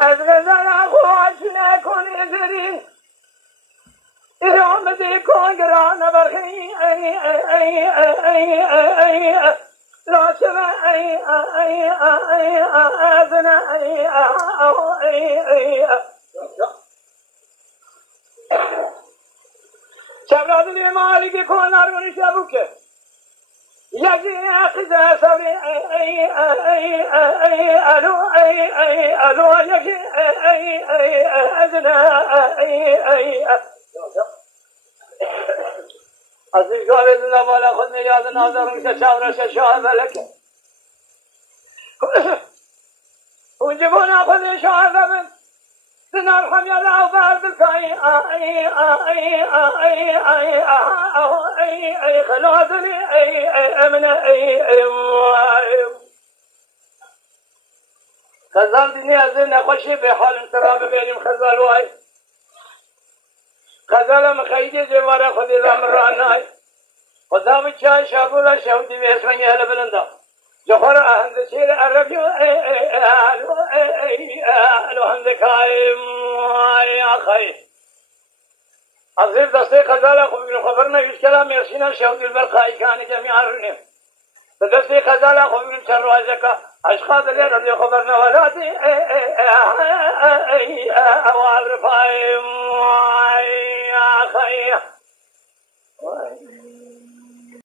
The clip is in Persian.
از غزل خواهش نکنی زرین ادامه دی کنگران برخی لا شبه ازنا شبرادی مالکی کن نرگونی شبوکه یکی اقیده صبری الو یکی ازنا از این گاه بدون بالا خود نیاز نازارون که شورش شاه بلکه اونجا بنا خود شاه ببن دنار خمیال او برد کئی خلادنی امن خزال دنی از نخوشی به حال انتراب بینیم خزال وای خزالم خیلی جواره خودی زمرانای خدا بچه شابولا شودی به اسمانی اهل بلنده جخور اهند شیر عربی الو هندکایم یا خیر از زیر دسته خزال خوب خبر نویش کلا مرسینا شودی البرقایی کانی جمعی رونیم به دسته خزال خوب چند روزه که اشخاص لی رضی خبر نوازاتی اوال رفایم یا خیر